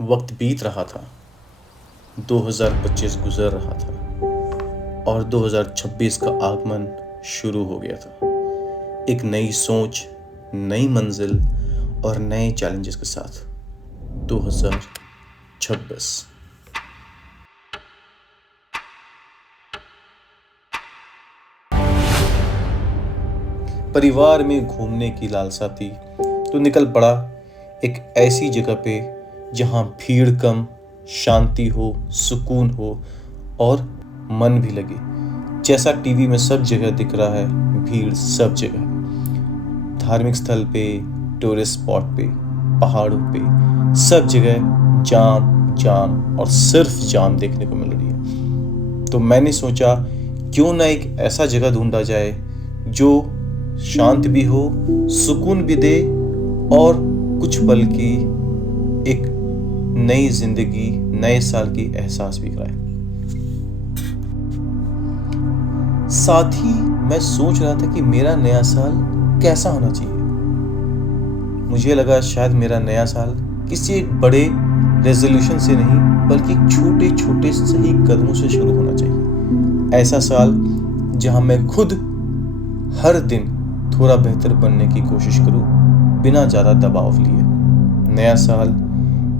वक्त बीत रहा था, 2025 गुजर रहा था और 2026 का आगमन शुरू हो गया था। एक नई सोच, नई मंजिल और नए चैलेंजेस के साथ 2026। परिवार में घूमने की लालसा थी तो निकल पड़ा एक ऐसी जगह पे जहां भीड़ कम, शांति हो, सुकून हो और मन भी लगे। जैसा टीवी में सब जगह दिख रहा है, भीड़ सब जगह है। धार्मिक स्थल पे, टूरिस्ट स्पॉट पे, पहाड़ों पे, सब जगह जाम जाम और सिर्फ जाम देखने को मिल रही है। तो मैंने सोचा क्यों ना एक ऐसा जगह ढूंढा जाए जो शांत भी हो, सुकून भी दे और कुछ पल की एक नई जिंदगी, नए साल की एहसास भी कराए। साथ ही मैं सोच रहा था कि मेरा नया साल कैसा होना चाहिए। मुझे लगा शायद मेरा नया साल किसी एक बड़े रेजोल्यूशन से नहीं बल्कि छोटे छोटे सही कदमों से शुरू होना चाहिए। ऐसा साल जहां मैं खुद हर दिन थोड़ा बेहतर बनने की कोशिश करूं बिना ज़्यादा दबाव लिए। नया साल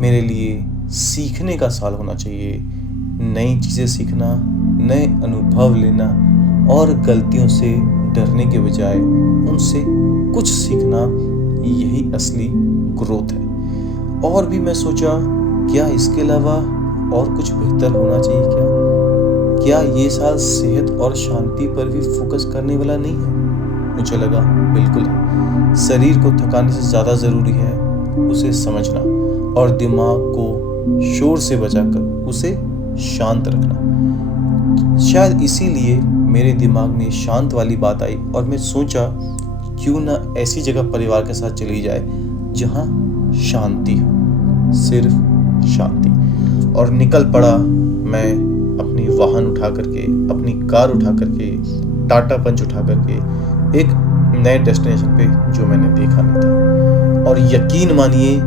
मेरे लिए सीखने का साल होना चाहिए। नई चीज़ें सीखना, नए अनुभव लेना और गलतियों से डरने के बजाय उनसे कुछ सीखना, यही असली ग्रोथ है। और भी मैं सोचा क्या इसके अलावा और कुछ बेहतर होना चाहिए क्या ये साल सेहत और शांति पर भी फोकस करने वाला नहीं है? मुझे लगा बिल्कुल है। शरीर को थकाने से ज़्यादा ज़रूरी है उसे समझना और दिमाग को शोर से बचाकर उसे शांत रखना। शायद इसीलिए मेरे दिमाग में शांत वाली बात आई और मैं सोचा क्यों ना ऐसी जगह परिवार के साथ चली जाए जहाँ शांति हो, सिर्फ शांति। और निकल पड़ा मैं अपनी वाहन उठा करके, अपनी कार उठा करके, टाटा पंच उठा करके एक नए डेस्टिनेशन पे जो मैंने देखा नहीं था। और यकीन मानिए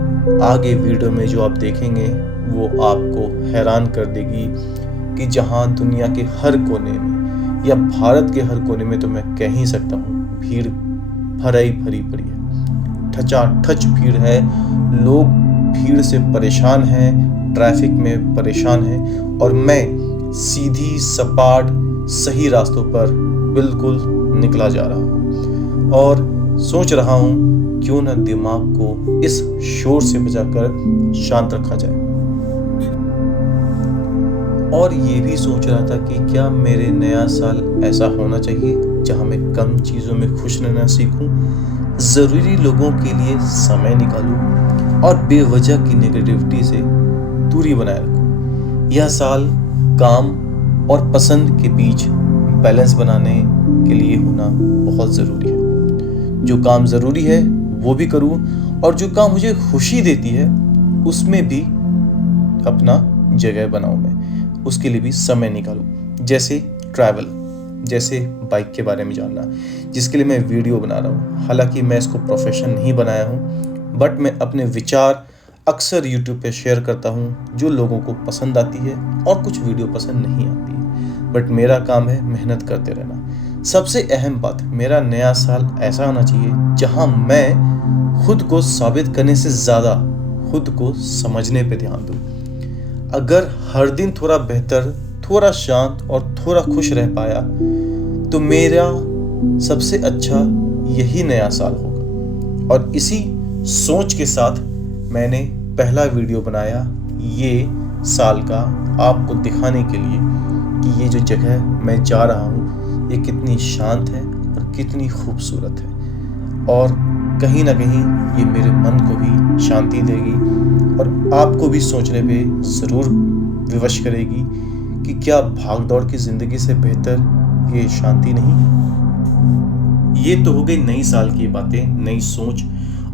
आगे वीडियो में जो आप देखेंगे वो आपको हैरान कर देगी कि जहाँ दुनिया के हर कोने में या भारत के हर कोने में तो मैं कह ही सकता हूँ भीड़ भरी पड़ी है। ठचाठच भीड़ है, लोग भीड़ से परेशान हैं, ट्रैफिक में परेशान हैं और मैं सीधी सपाट सही रास्तों पर बिल्कुल निकला जा रहा हूँ और सोच रहा हूँ क्यों ना दिमाग को इस शोर से बचाकर शांत रखा जाए। और ये भी सोच रहा था कि क्या मेरे नया साल ऐसा होना चाहिए जहाँ मैं कम चीज़ों में खुश रहना सीखूं, ज़रूरी लोगों के लिए समय निकालूं और बेवजह की नेगेटिविटी से दूरी बनाए रखूं। यह साल काम और पसंद के बीच बैलेंस बनाने के लिए होना बहुत ज़रूरी है। जो काम ज़रूरी है वो भी करूं और जो काम मुझे खुशी देती है उसमें भी अपना जगह बनाऊं, मैं उसके लिए भी समय निकालूं। जैसे ट्रैवल, जैसे बाइक के बारे में जानना जिसके लिए मैं वीडियो बना रहा हूँ। हालांकि मैं इसको प्रोफेशन नहीं बनाया हूँ बट मैं अपने विचार अक्सर यूट्यूब पे शेयर करता हूँ जो लोगों को पसंद आती है और कुछ वीडियो पसंद नहीं आती है, बट मेरा काम है मेहनत करते रहना। सबसे अहम बात, मेरा नया साल ऐसा होना चाहिए जहां मैं खुद को साबित करने से ज़्यादा खुद को समझने पे ध्यान दूं। अगर हर दिन थोड़ा बेहतर, थोड़ा शांत और थोड़ा खुश रह पाया तो मेरा सबसे अच्छा यही नया साल होगा। और इसी सोच के साथ मैंने पहला वीडियो बनाया ये साल का, आपको दिखाने के लिए कि ये जो जगह मैं जा रहा हूँ ये कितनी शांत है और कितनी खूबसूरत है और कहीं ना कहीं ये मेरे मन को भी शांति देगी और आपको भी सोचने पे ज़रूर विवश करेगी कि क्या भागदौड़ की ज़िंदगी से बेहतर ये शांति नहीं है। ये तो हो गई नई साल की बातें, नई सोच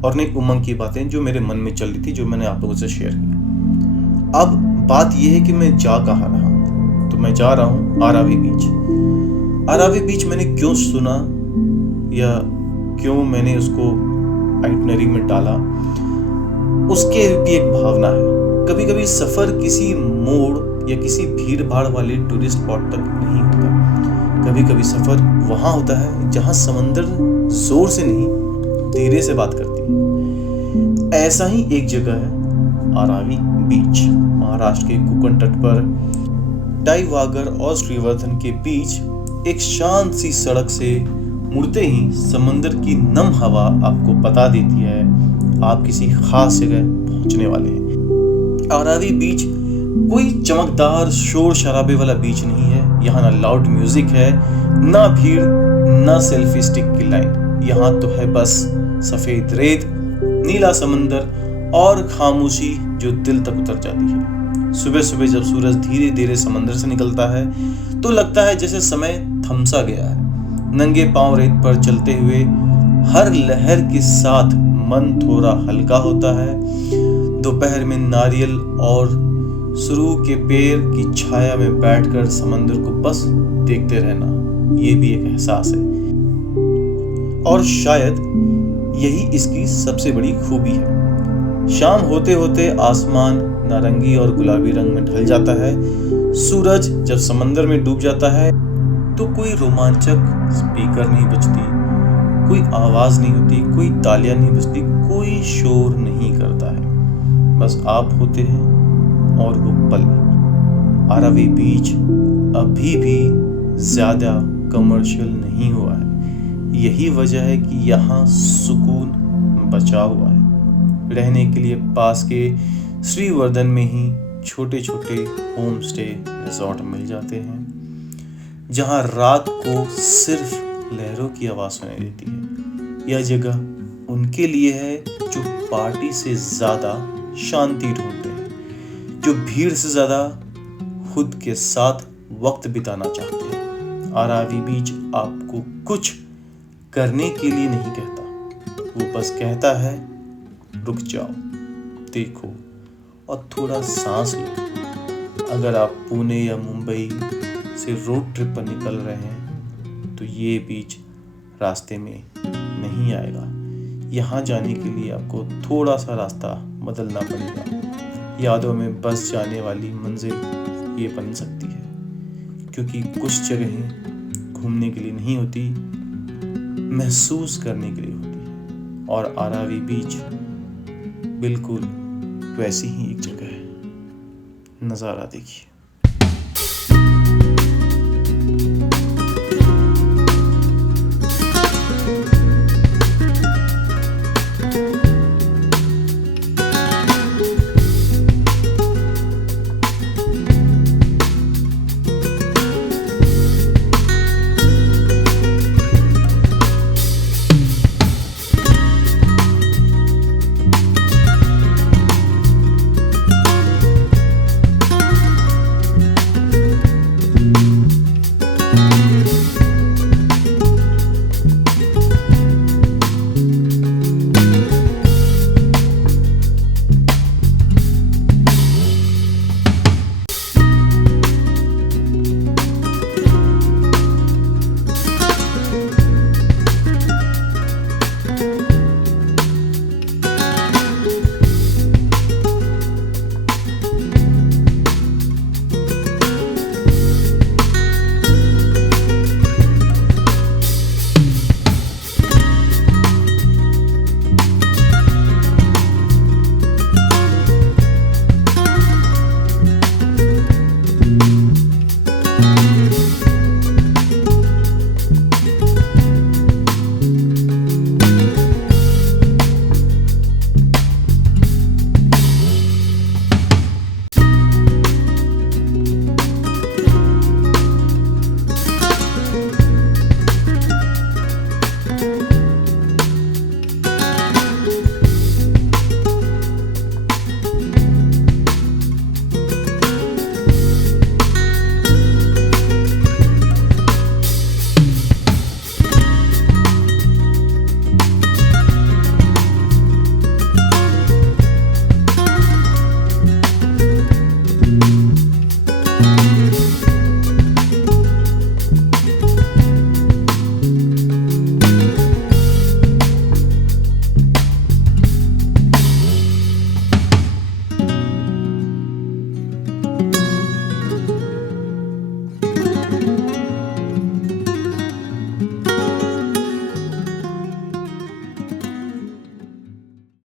और नई उमंग की बातें जो मेरे मन में चल रही थी, जो मैंने आप लोगों से शेयर की। अब बात यह है कि मैं जा कहाँ रहा हूँ। तो मैं जा रहा हूँ आरावी बीच। आरावी बीच मैंने क्यों सुना या क्यों मैंने उसको आइटनरी में डाला, उसके भी एक भावना है। कभी कभी सफर किसी मोड़ या किसी भीड़ भाड़ वाले टूरिस्ट स्पॉट तक नहीं होता। कभी कभी सफर वहां होता है जहां समंदर जोर से नहीं, धीरे से बात करती है। ऐसा ही एक जगह है आरावी बीच, महाराष्ट्र के कोकण तट पर डाईवागर और श्रीवर्धन के बीच एक शांत सी सड़क से मुड़ते ही समंदर की नम हवा आपको बता देती है आप किसी खास जगह पहुंचने वाले हैं। आरावी बीच कोई चमकदार शोर शराबे वाला बीच नहीं है। यहाँ ना लाउड म्यूजिक है, ना भीड़, ना सेल्फी स्टिक की लाइन। यहाँ तो है बस सफेद रेत, नीला समंदर और खामोशी जो दिल तक उतर जाती है। सुबह सुबह जब सूरज धीरे धीरे समंदर से निकलता है तो लगता है जैसे समय थमसा गया है। नंगे पांव रेत पर चलते हुए हर लहर के साथ मन थोड़ा हल्का होता है। दोपहर में नारियल और सुरू के पेड़ की छाया में बैठकर समंदर को बस देखते रहना, ये भी एक एहसास है। और शायद यही इसकी सबसे बड़ी खूबी है। शाम होते होते आसमान नारंगी और गुलाबी रंग में ढल जाता है। सूरज जब समंदर में डूब जाता है तो कोई रोमांचक स्पीकर नहीं बजती, कोई आवाज नहीं होती, कोई तालियां नहीं बजती, कोई शोर नहीं करता है। बस आप होते हैं और वो पल। आरावी बीच अभी भी ज्यादा कमर्शियल नहीं हुआ है। यही वजह है कि यहाँ सुकून बचा हुआ है। रहने के लिए पास के श्रीवर्धन में ही छोटे छोटे होम स्टे रिजॉर्ट मिल जाते हैं जहां रात को सिर्फ लहरों की आवाज सुनाई देती है। यह जगह उनके लिए है जो पार्टी से ज्यादा शांति ढूंढते हैं, जो भीड़ से ज्यादा खुद के साथ वक्त बिताना चाहते हैं। आरावी बीच आपको कुछ करने के लिए नहीं कहता, वो बस कहता है रुक जाओ, देखो और थोड़ा सांस लो। अगर आप पुणे या मुंबई से रोड ट्रिप पर निकल रहे हैं तो ये बीच रास्ते में नहीं आएगा। यहाँ जाने के लिए आपको थोड़ा सा रास्ता बदलना पड़ेगा। यादों में बस जाने वाली मंजिल ये बन सकती है, क्योंकि कुछ जगहें घूमने के लिए नहीं होती, महसूस करने के लिए होती है। और आरावी बीच बिल्कुल वैसी ही एक जगह है। नज़ारा देखिए।